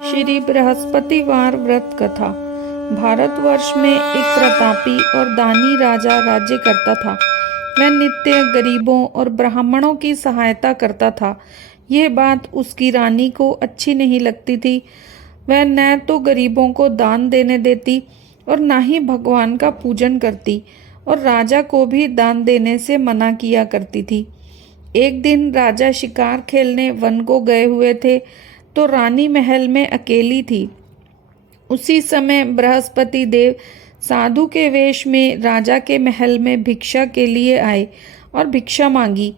श्री बृहस्पतिवार व्रत कथा। भारतवर्ष में एक प्रतापी और दानी राजा राज्य करता था। वह नित्य गरीबों और ब्राह्मणों की सहायता करता था। यह बात उसकी रानी को अच्छी नहीं लगती थी। वह न तो गरीबों को दान देने देती और न ही भगवान का पूजन करती, और राजा को भी दान देने से मना किया करती थी। एक दिन राजा शिकार खेलने वन को गए हुए थे, तो रानी महल में अकेली थी। उसी समय बृहस्पति देव साधु के वेश में राजा के महल में भिक्षा के लिए आए और भिक्षा मांगी।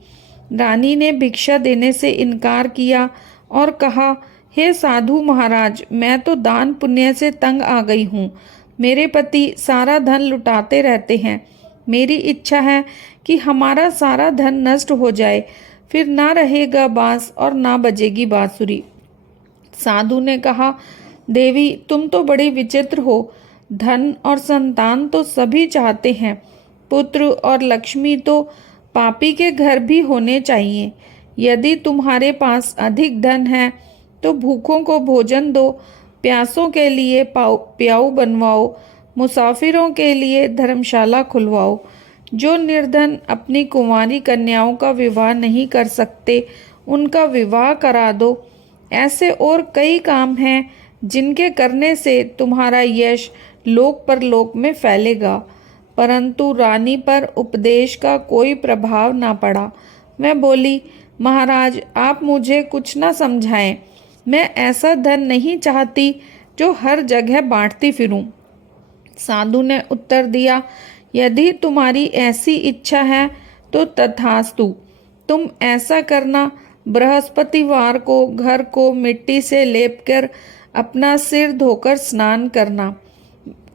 रानी ने भिक्षा देने से इनकार किया और कहा, हे साधु महाराज, मैं तो दान पुण्य से तंग आ गई हूँ। मेरे पति सारा धन लुटाते रहते हैं। मेरी इच्छा है कि हमारा सारा धन नष्ट हो जाए, फिर ना रहेगा बांस और ना बजेगी बांसुरी। साधु ने कहा, देवी, तुम तो बड़ी विचित्र हो। धन और संतान तो सभी चाहते हैं। पुत्र और लक्ष्मी तो पापी के घर भी होने चाहिए। यदि तुम्हारे पास अधिक धन है तो भूखों को भोजन दो, प्यासों के लिए प्याऊ बनवाओ, मुसाफिरों के लिए धर्मशाला खुलवाओ। जो निर्धन अपनी कुंवारी कन्याओं का विवाह नहीं कर सकते, उनका विवाह करा दो। ऐसे और कई काम हैं जिनके करने से तुम्हारा यश लोक परलोक में फैलेगा। परंतु रानी पर उपदेश का कोई प्रभाव ना पड़ा। मैं बोली, महाराज, आप मुझे कुछ ना समझाएं। मैं ऐसा धन नहीं चाहती जो हर जगह बांटती फिरूं। साधु ने उत्तर दिया, यदि तुम्हारी ऐसी इच्छा है तो तथास्तु। तुम ऐसा करना, बृहस्पतिवार को घर को मिट्टी से लेपकर अपना सिर धोकर स्नान करना,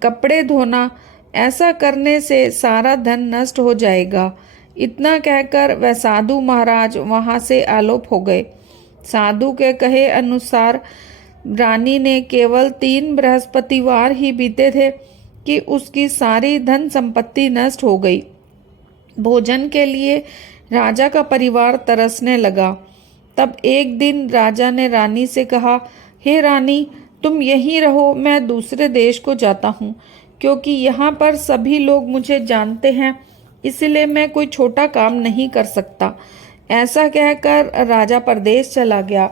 कपड़े धोना। ऐसा करने से सारा धन नष्ट हो जाएगा। इतना कहकर वह साधु महाराज वहां से आलोप हो गए। साधु के कहे अनुसार रानी ने केवल 3 बृहस्पतिवार ही बीते थे कि उसकी सारी धन संपत्ति नष्ट हो गई। भोजन के लिए राजा का परिवार तरसने लगा। तब एक दिन राजा ने रानी से कहा, हे रानी, तुम यहीं रहो, मैं दूसरे देश को जाता हूँ, क्योंकि यहाँ पर सभी लोग मुझे जानते हैं, इसलिए मैं कोई छोटा काम नहीं कर सकता। ऐसा कहकर राजा परदेश चला गया।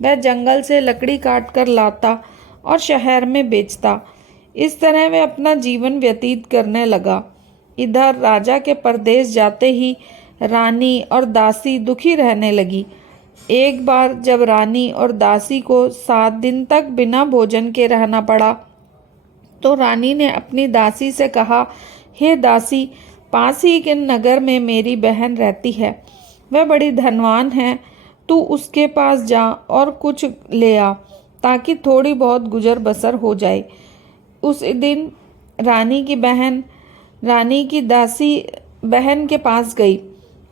वह जंगल से लकड़ी काट कर लाता और शहर में बेचता। इस तरह वह अपना जीवन व्यतीत करने लगा। इधर राजा के परदेश जाते ही रानी और दासी दुखी रहने लगी। एक बार जब रानी और दासी को 7 दिन तक बिना भोजन के रहना पड़ा, तो रानी ने अपनी दासी से कहा, हे दासी, पास ही के नगर में मेरी बहन रहती है। वह बड़ी धनवान है। तू उसके पास जा और कुछ ले आ, ताकि थोड़ी बहुत गुजर बसर हो जाए। उस दिन रानी की दासी बहन के पास गई।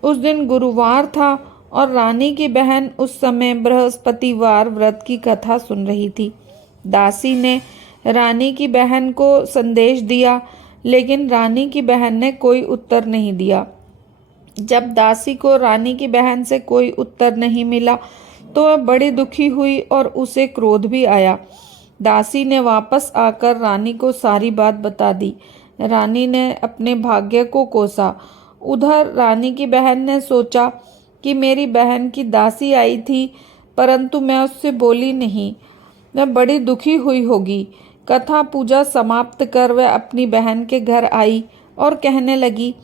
उस दिन गुरुवार था और रानी की बहन उस समय बृहस्पतिवार व्रत की कथा सुन रही थी। दासी ने रानी की बहन को संदेश दिया, लेकिन रानी की बहन ने कोई उत्तर नहीं दिया। जब दासी को रानी की बहन से कोई उत्तर नहीं मिला, तो वह बड़ी दुखी हुई और उसे क्रोध भी आया। दासी ने वापस आकर रानी को सारी बात बता दी। रानी ने अपने भाग्य को कोसा। उधर रानी की बहन ने सोचा कि मेरी बहन की दासी आई थी, परंतु मैं उससे बोली नहीं। वह बड़ी दुखी हुई होगी। कथा पूजा समाप्त कर वह अपनी बहन के घर आई और कहने लगी,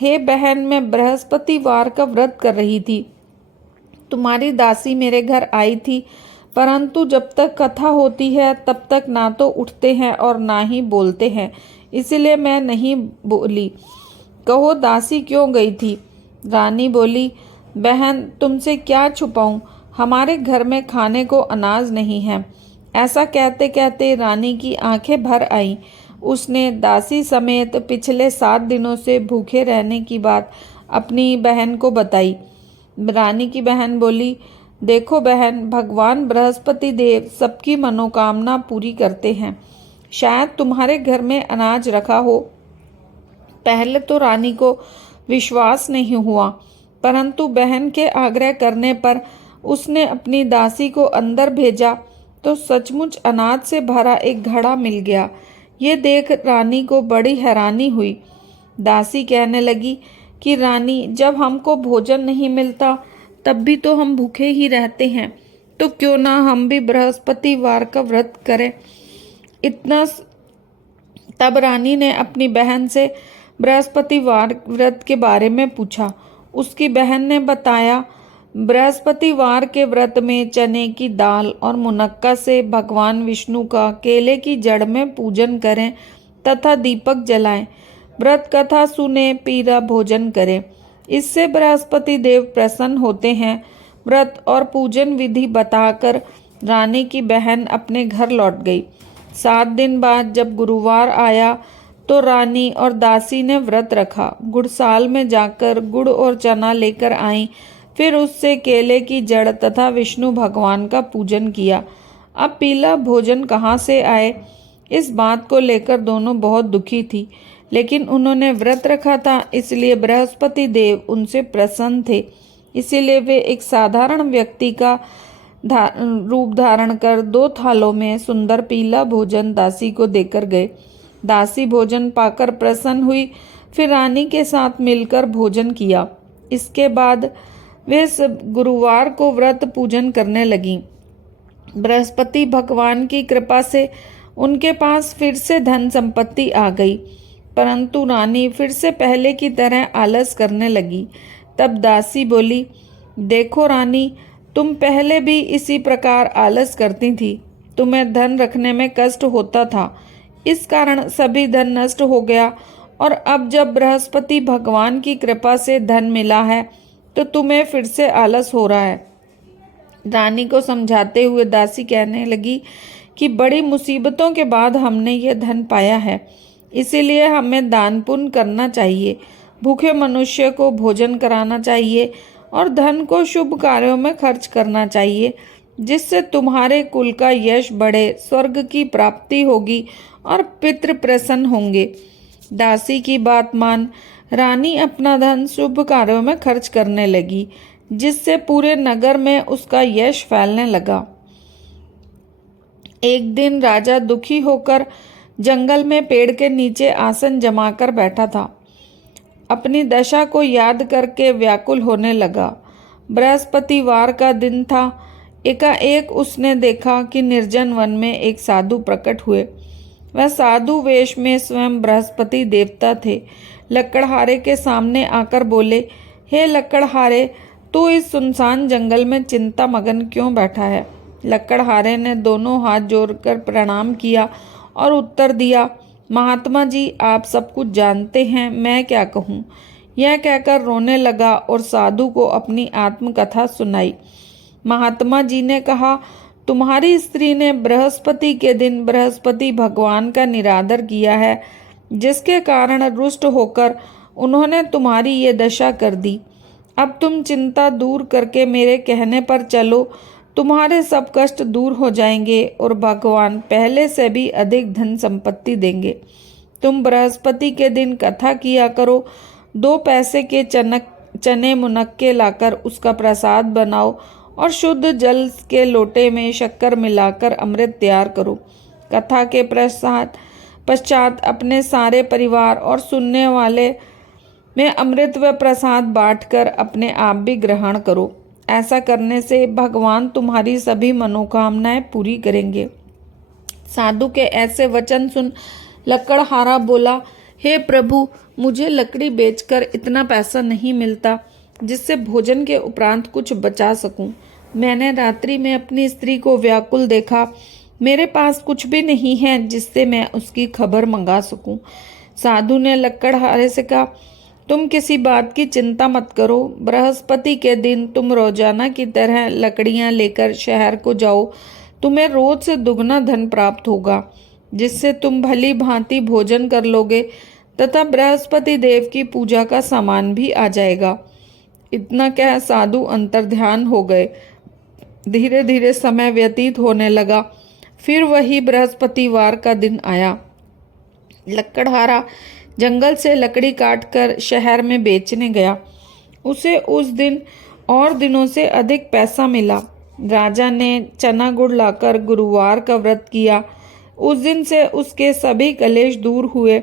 हे बहन, मैं बृहस्पतिवार का व्रत कर रही थी। तुम्हारी दासी मेरे घर आई थी, परंतु जब तक कथा होती है तब तक ना तो उठते हैं और ना ही बोलते हैं, इसलिए मैं नहीं बोली। कहो, दासी क्यों गई थी? रानी बोली, बहन, तुमसे क्या छुपाऊं, हमारे घर में खाने को अनाज नहीं है। ऐसा कहते कहते रानी की आंखें भर आईं। उसने दासी समेत पिछले 7 दिनों से भूखे रहने की बात अपनी बहन को बताई। रानी की बहन बोली, देखो बहन, भगवान बृहस्पति देव सबकी मनोकामना पूरी करते हैं। शायद तुम्हारे घर में अनाज रखा हो। पहले तो रानी को विश्वास नहीं हुआ, परंतु बहन के आग्रह करने पर उसने अपनी दासी को अंदर भेजा तो सचमुच अनाज से भरा एक घड़ा मिल गया। ये देख रानी को बड़ी हैरानी हुई। दासी कहने लगी कि रानी, जब हमको भोजन नहीं मिलता तब भी तो हम भूखे ही रहते हैं, तो क्यों ना हम भी बृहस्पतिवार का व्रत करें। तब रानी ने अपनी बहन से बृहस्पतिवार व्रत के बारे में पूछा। उसकी बहन ने बताया, बृहस्पतिवार के व्रत में चने की दाल और मुनक्का से भगवान विष्णु का केले की जड़ में पूजन करें तथा दीपक जलाएं, व्रत कथा सुने, पीला भोजन करें। इससे बृहस्पति देव प्रसन्न होते हैं। व्रत और पूजन विधि बताकर रानी की बहन अपने घर लौट गई। 7 दिन बाद जब गुरुवार आया तो रानी और दासी ने व्रत रखा। गुड़साल में जाकर गुड़ और चना लेकर आई, फिर उससे केले की जड़ तथा विष्णु भगवान का पूजन किया। अब पीला भोजन कहाँ से आए, इस बात को लेकर दोनों बहुत दुखी थी, लेकिन उन्होंने व्रत रखा था, इसलिए बृहस्पति देव उनसे प्रसन्न थे। इसीलिए वे एक साधारण व्यक्ति का रूप धारण कर 2 थालों में सुंदर पीला भोजन दासी को देकर गए। दासी भोजन पाकर प्रसन्न हुई, फिर रानी के साथ मिलकर भोजन किया। इसके बाद वे सब गुरुवार को व्रत पूजन करने लगीं। बृहस्पति भगवान की कृपा से उनके पास फिर से धन संपत्ति आ गई, परंतु रानी फिर से पहले की तरह आलस करने लगी। तब दासी बोली, देखो रानी, तुम पहले भी इसी प्रकार आलस करती थी। तुम्हें धन रखने में कष्ट होता था, इस कारण सभी धन नष्ट हो गया, और अब जब बृहस्पति भगवान की कृपा से धन मिला है तो तुम्हें फिर से आलस हो रहा है। रानी को समझाते हुए दासी कहने लगी कि बड़ी मुसीबतों के बाद हमने यह धन पाया है, इसीलिए हमें दान पुण्य करना चाहिए, भूखे मनुष्य को भोजन कराना चाहिए और धन को शुभ कार्यों में खर्च करना चाहिए, जिससे तुम्हारे कुल का यश बढ़े, स्वर्ग की प्राप्ति होगी और पितृ प्रसन्न होंगे। दासी की बात मान रानी अपना धन शुभ कार्यों में खर्च करने लगी, जिससे पूरे नगर में उसका यश फैलने लगा। एक दिन राजा दुखी होकर जंगल में पेड़ के नीचे आसन जमाकर बैठा था। अपनी दशा को याद करके व्याकुल होने लगा। बृहस्पतिवार का दिन था। एकाएक उसने देखा कि निर्जन वन में एक साधु प्रकट हुए। वह साधु वेश में स्वयं बृहस्पति देवता थे। लकड़हारे के सामने आकर बोले, हे लकड़हारे, तू इस सुनसान जंगल में चिंता मगन क्यों बैठा है। लकड़हारे ने दोनों हाथ जोड़कर प्रणाम किया और उत्तर दिया, महात्मा जी, आप सब कुछ जानते हैं, मैं क्या कहूँ। यह कहकर रोने लगा और साधु को अपनी आत्मकथा सुनाई। महात्मा जी ने कहा, तुम्हारी स्त्री ने बृहस्पति के दिन बृहस्पति भगवान का निरादर किया है, जिसके कारण रुष्ट होकर उन्होंने तुम्हारी ये दशा कर दी। अब तुम चिंता दूर करके मेरे कहने पर चलो, तुम्हारे सब कष्ट दूर हो जाएंगे और भगवान पहले से भी अधिक धन संपत्ति देंगे। तुम बृहस्पति के दिन कथा किया करो, 2 पैसे के चने मुनक्के लाकर उसका प्रसाद बनाओ और शुद्ध जल के लोटे में शक्कर मिलाकर अमृत तैयार करो। कथा के पश्चात अपने सारे परिवार और सुनने वाले में अमृत व प्रसाद बांटकर अपने आप भी ग्रहण करो। ऐसा करने से भगवान तुम्हारी सभी मनोकामनाएं पूरी करेंगे। साधु के ऐसे वचन सुन लकड़हारा बोला, हे प्रभु, मुझे लकड़ी बेचकर इतना पैसा नहीं मिलता जिससे भोजन के उपरांत कुछ बचा सकूं। मैंने रात्रि में अपनी स्त्री को व्याकुल देखा। मेरे पास कुछ भी नहीं है जिससे मैं उसकी खबर मंगा सकूं। साधु ने लकड़हारे से कहा, तुम किसी बात की चिंता मत करो। बृहस्पति के दिन तुम रोजाना की तरह लकड़ियां लेकर शहर को जाओ। तुम्हें रोज से दुगना धन प्राप्त होगा, जिससे तुम भली भांति भोजन कर लोगे तथा बृहस्पति देव की पूजा का सामान भी आ जाएगा। इतना कह साधु अंतर्ध्यान हो गए। धीरे धीरे समय व्यतीत होने लगा। फिर वही बृहस्पतिवार का दिन आया। लकड़हारा जंगल से लकड़ी काटकर शहर में बेचने गया। उसे उस दिन और दिनों से अधिक पैसा मिला। राजा ने चना गुड़ लाकर गुरुवार का व्रत किया। उस दिन से उसके सभी कलेश दूर हुए,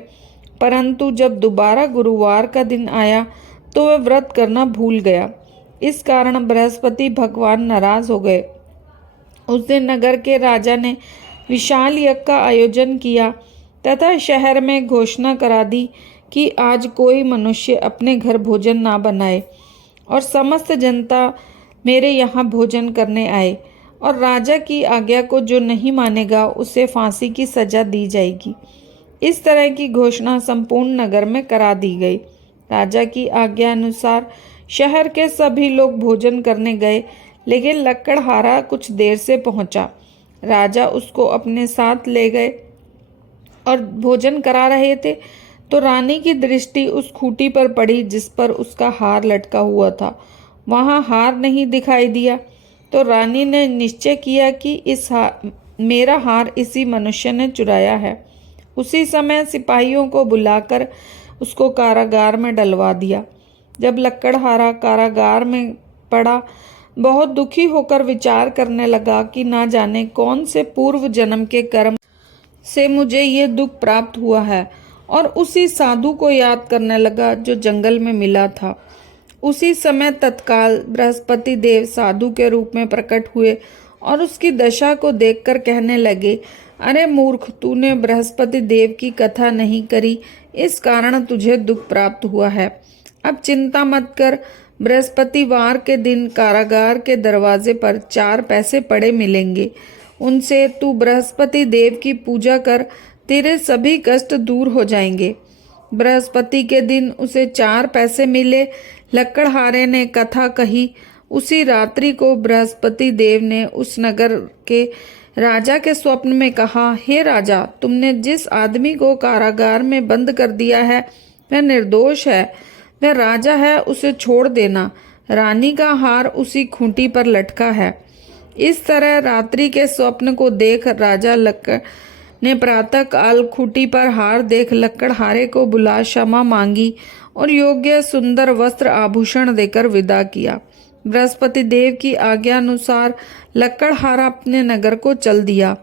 परंतु जब दोबारा गुरुवार का दिन आया तो वह व्रत करना भूल गया। इस कारण बृहस्पति भगवान नाराज हो गए। उस दिन नगर के राजा ने विशाल यज्ञ का आयोजन किया तथा शहर में घोषणा करा दी कि आज कोई मनुष्य अपने घर भोजन ना बनाए और समस्त जनता मेरे यहाँ भोजन करने आए, और राजा की आज्ञा को जो नहीं मानेगा उसे फांसी की सजा दी जाएगी। इस तरह की घोषणा संपूर्ण नगर में करा दी गई। राजा की आज्ञा अनुसार शहर के सभी लोग भोजन करने गए, लेकिन लकड़हारा कुछ देर से पहुंचा। राजा उसको अपने साथ ले गए और भोजन करा रहे थे तो रानी की दृष्टि उस खूंटी पर पड़ी जिस पर उसका हार लटका हुआ था। वहां हार नहीं दिखाई दिया तो रानी ने निश्चय किया कि मेरा हार इसी मनुष्य ने चुराया है। उसी समय सिपाहियों को बुलाकर उसको कारागार में डलवा दिया। जब लकड़हारा कारागार में पड़ा, बहुत दुखी होकर विचार करने लगा कि ना जाने कौन से पूर्व जन्म के कर्म से मुझे ये दुख प्राप्त हुआ है, और उसी साधु को याद करने लगा जो जंगल में मिला था। उसी समय तत्काल बृहस्पति देव साधु के रूप में प्रकट हुए और उसकी दशा को देखकर कहने लगे, अरे मूर्ख, तूने बृहस्पति देव की कथा नहीं करी, इस कारण तुझे दुख प्राप्त हुआ है। अब चिंता मत कर, बृहस्पतिवार के दिन कारागार के दरवाजे पर 4 पैसे पड़े मिलेंगे। उनसे तू बृहस्पति देव की पूजा कर, तेरे सभी कष्ट दूर हो जाएंगे। बृहस्पति के दिन उसे 4 पैसे मिले। लकड़हारे ने कथा कही। उसी रात्रि को बृहस्पति देव ने उस नगर के राजा के स्वप्न में कहा, हे राजा, तुमने जिस आदमी को कारागार में बंद कर दिया है वह निर्दोष है, वह राजा है, उसे छोड़ देना। रानी का हार उसी खूंटी पर लटका है। इस तरह रात्रि के स्वप्न को देख राजा ने प्रातः काल खूंटी पर हार देख लकड़हारे को बुला क्षमा मांगी और योग्य सुंदर वस्त्र आभूषण देकर विदा किया। बृहस्पति देव की आज्ञा अनुसार लकड़हारा अपने नगर को चल दिया।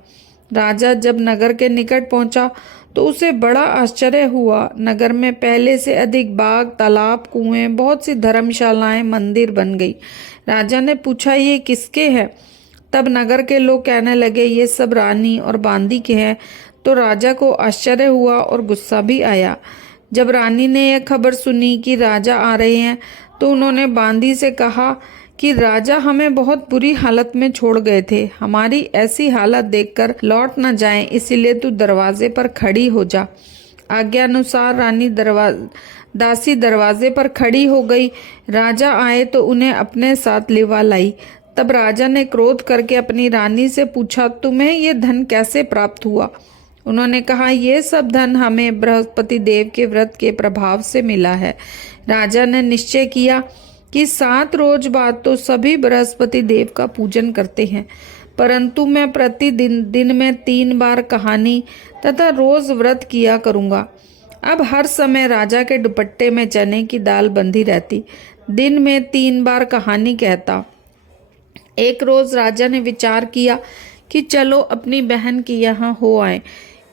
राजा जब नगर के निकट पहुंचा तो उसे बड़ा आश्चर्य हुआ। नगर में पहले से अधिक बाग, तालाब, कुएं, बहुत सी धर्मशालाएं, मंदिर बन गई। राजा ने पूछा, ये किसके हैं? तब नगर के लोग कहने लगे, ये सब रानी और बांदी के हैं। तो राजा को आश्चर्य हुआ और गुस्सा भी आया। जब रानी ने यह खबर सुनी कि राजा आ रहे हैं तो उन्होंने बांदी से कहा कि राजा हमें बहुत बुरी हालत में छोड़ गए थे, हमारी ऐसी हालत देखकर लौट न जाएं, इसीलिए तू दरवाजे पर खड़ी हो जा। आज्ञा अनुसार रानी दासी दरवाजे पर खड़ी हो गई। राजा आए तो उन्हें अपने साथ लिवा लाई। तब राजा ने क्रोध करके अपनी रानी से पूछा, तुम्हें ये धन कैसे प्राप्त हुआ? उन्होंने कहा, ये सब धन हमें बृहस्पति देव के व्रत के प्रभाव से मिला है। राजा ने निश्चय किया कि 7 रोज बाद तो सभी बृहस्पति देव का पूजन करते हैं, परंतु मैं प्रतिदिन दिन में 3 बार कहानी तथा रोज व्रत किया करूँगा। अब हर समय राजा के दुपट्टे में चने की दाल बंधी रहती, दिन में 3 बार कहानी कहता। एक रोज राजा ने विचार किया कि चलो अपनी बहन के यहाँ हो आए।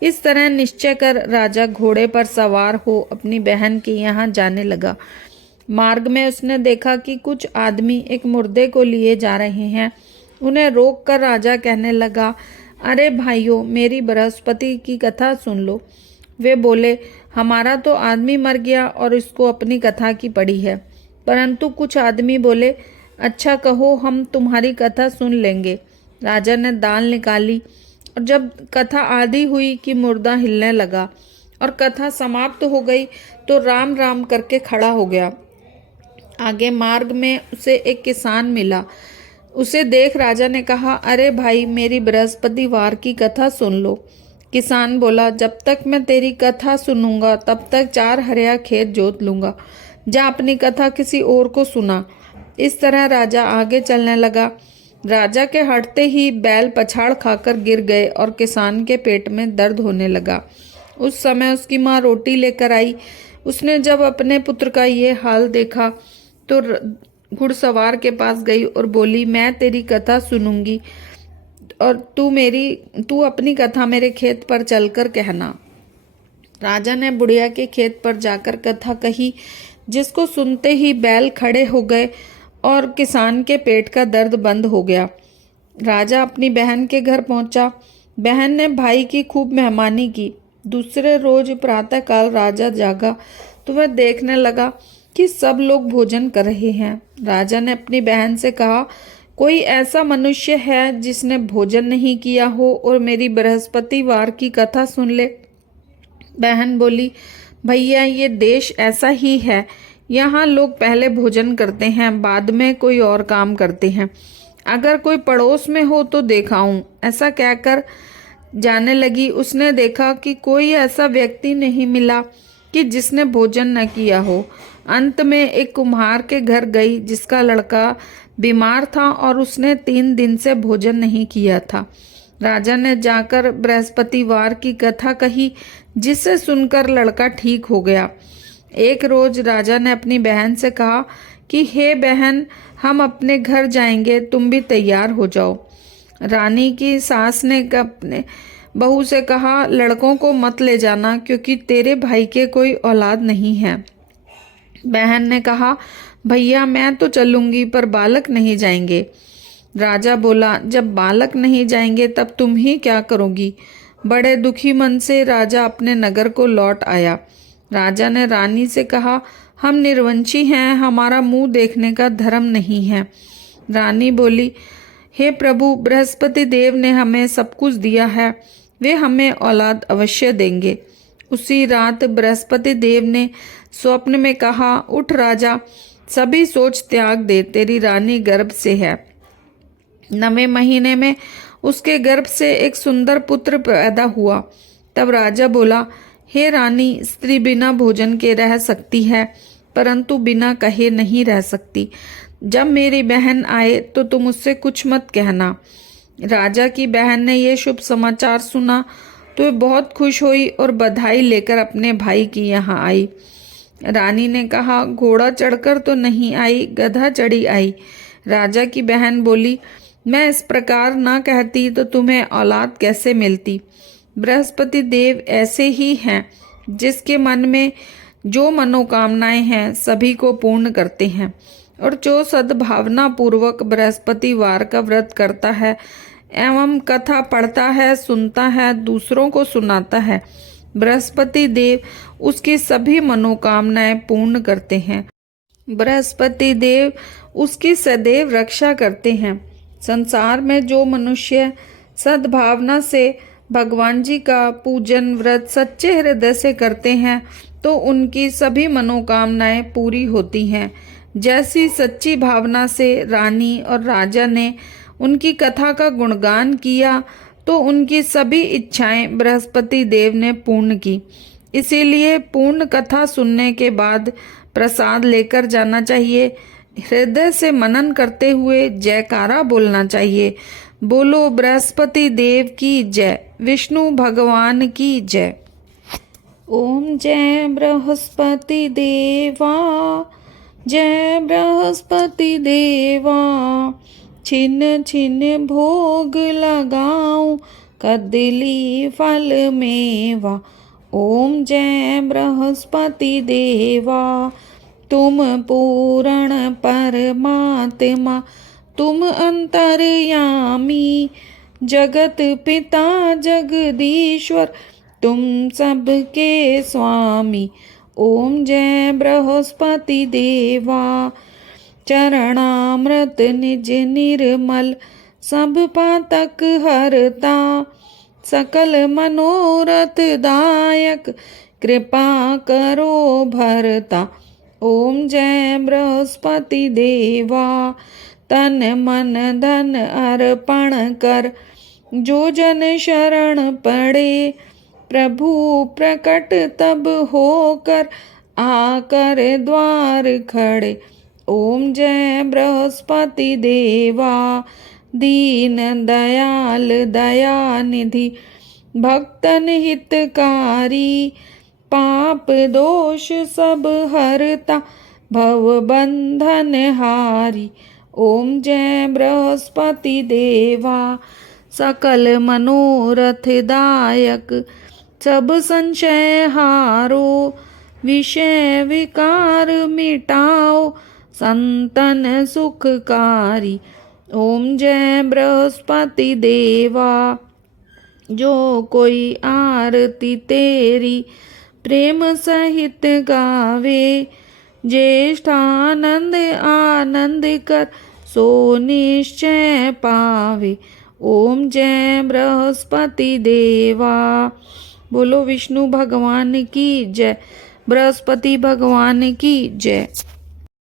इस तरह निश्चय कर राजा घोड़े पर सवार हो अपनी बहन के यहाँ जाने लगा। मार्ग में उसने देखा कि कुछ आदमी एक मुर्दे को लिए जा रहे हैं। उन्हें रोककर राजा कहने लगा, अरे भाइयों, मेरी बृहस्पति की कथा सुन लो। वे बोले, हमारा तो आदमी मर गया और इसको अपनी कथा की पड़ी है। परंतु कुछ आदमी बोले, अच्छा कहो, हम तुम्हारी कथा सुन लेंगे। राजा ने दाल निकाली और जब कथा आधी हुई कि मुर्दा हिलने लगा और कथा समाप्त हो गई तो राम राम करके खड़ा हो गया। आगे मार्ग में उसे एक किसान मिला। उसे देख राजा ने कहा, अरे भाई, मेरी बृहस्पतिवार की कथा सुन लो। किसान बोला, जब तक मैं तेरी कथा सुनूंगा तब तक 4 हरिया खेत जोत लूंगा। जा अपनी कथा किसी और को सुना। इस तरह राजा आगे चलने लगा। राजा के हटते ही बैल पछाड़ खाकर गिर गए और किसान के पेट में दर्द होने लगा। उस समय उसकी माँ रोटी लेकर आई। उसने जब अपने पुत्र का ये हाल देखा तो घुड़सवार के पास गई और बोली, मैं तेरी कथा सुनूंगी और तू अपनी कथा मेरे खेत पर चलकर कहना। राजा ने बुढ़िया के खेत पर जाकर कथा कही, जिसको सुनते ही बैल खड़े हो गए और किसान के पेट का दर्द बंद हो गया। राजा अपनी बहन के घर पहुंचा। बहन ने भाई की खूब मेहमानी की। दूसरे रोज प्रातःकाल राजा जागा तो वह देखने लगा कि सब लोग भोजन कर रहे हैं। राजा ने अपनी बहन से कहा, कोई ऐसा मनुष्य है जिसने भोजन नहीं किया हो और मेरी बृहस्पतिवार की कथा सुन ले। बहन बोली, भैया ये देश ऐसा ही है, यहाँ लोग पहले भोजन करते हैं, बाद में कोई और काम करते हैं। अगर कोई पड़ोस में हो तो दिखाऊं। ऐसा कहकर जाने लगी। उसने देखा कि कोई ऐसा व्यक्ति नहीं मिला कि जिसने भोजन न किया हो। अंत में एक कुम्हार के घर गई जिसका लड़का बीमार था और उसने 3 दिन से भोजन नहीं किया था। राजा ने जाकर बृहस्पतिवार की कथा कही, जिसे सुनकर लड़का ठीक हो गया। एक रोज राजा ने अपनी बहन से कहा कि हे बहन, हम अपने घर जाएंगे, तुम भी तैयार हो जाओ। रानी की सास ने अपने बहू से कहा, लड़कों को मत ले जाना क्योंकि तेरे भाई के कोई औलाद नहीं है। बहन ने कहा, भैया मैं तो चलूंगी पर बालक नहीं जाएंगे। राजा बोला, जब बालक नहीं जाएंगे तब तुम ही क्या करोगी। बड़े दुखी मन से राजा अपने नगर को लौट आया। राजा ने रानी से कहा, हम निर्वंशी हैं, हमारा मुंह देखने का धर्म नहीं है। रानी बोली, हे प्रभु, बृहस्पति देव ने हमें सब कुछ दिया है, वे हमें औलाद अवश्य देंगे। उसी रात बृहस्पति देव ने स्वप्न में कहा, उठ राजा, सभी सोच त्याग दे, तेरी रानी गर्भ से है। 9वें महीने में उसके गर्भ से एक सुंदर पुत्र पैदा हुआ। तब राजा बोला, हे रानी, स्त्री बिना भोजन के रह सकती है परंतु बिना कहे नहीं रह सकती। जब मेरी बहन आए तो तुम उससे कुछ मत कहना। राजा की बहन ने यह शुभ समाचार सुना तो बहुत खुश हुई और बधाई लेकर अपने भाई की यहाँ आई। रानी ने कहा, घोड़ा चढ़कर तो नहीं आई, गधा चढ़ी आई। राजा की बहन बोली, मैं इस प्रकार ना कहती तो तुम्हें औलाद कैसे मिलती। बृहस्पति देव ऐसे ही हैं, जिसके मन में जो मनोकामनाएं हैं सभी को पूर्ण करते हैं, और जो सद्भावना पूर्वक बृहस्पतिवार का व्रत करता है एवं कथा पढ़ता है, सुनता है, दूसरों को सुनाता है, बृहस्पति देव उसकी सभी मनोकामनाएं पूर्ण करते हैं। बृहस्पति देव उसकी सदैव रक्षा करते हैं। संसार में जो मनुष्य सद्भावना से भगवान जी का पूजन व्रत सच्चे हृदय से करते हैं तो उनकी सभी मनोकामनाएं पूरी होती हैं। जैसी सच्ची भावना से रानी और राजा ने उनकी कथा का गुणगान किया तो उनकी सभी इच्छाएं बृहस्पति देव ने पूर्ण की। इसीलिए पूर्ण कथा सुनने के बाद प्रसाद लेकर जाना चाहिए। हृदय से मनन करते हुए जयकारा बोलना चाहिए। बोलो बृहस्पति देव की जय, विष्णु भगवान की जय। ओम जय बृहस्पति देवा, जय बृहस्पति देवा। छिन छिन भोग लगाऊं, कदली फल मेवा। ओम जय बृहस्पति देवा, तुम पूर्ण परमात्मा, तुम अंतर्यामी, जगत पिता जगदीश्वर, तुम सबके स्वामी। ओम जय बृहस्पति देवा, चरणामृत निज निर्मल, सब पातक हरता, सकल मनोरथ दायक, कृपा करो भरता। ओम जय बृहस्पति देवा, तन मन धन अर्पण कर, जो जन शरण पड़े, प्रभु प्रकट तब होकर, आकर द्वार खड़े। ओम जय बृहस्पति देवा, दीन दयाल दयानिधि, भक्तन हितकारी, पाप दोष सब हरता, भव बंधन हारी। ओम जय बृहस्पति देवा सकल मनोरथ दायक, सब संशय हारो विषय विकार मिटाओ संतन सुखकारी। ओम जय बृहस्पति देवा जो कोई आरती तेरी प्रेम सहित गावे, ज्येष्ठानंद आनंद कर सो निश्चय पावे। ओम जय बृहस्पति देवा। बोलो विष्णु भगवान की जय, बृहस्पति भगवान की जय।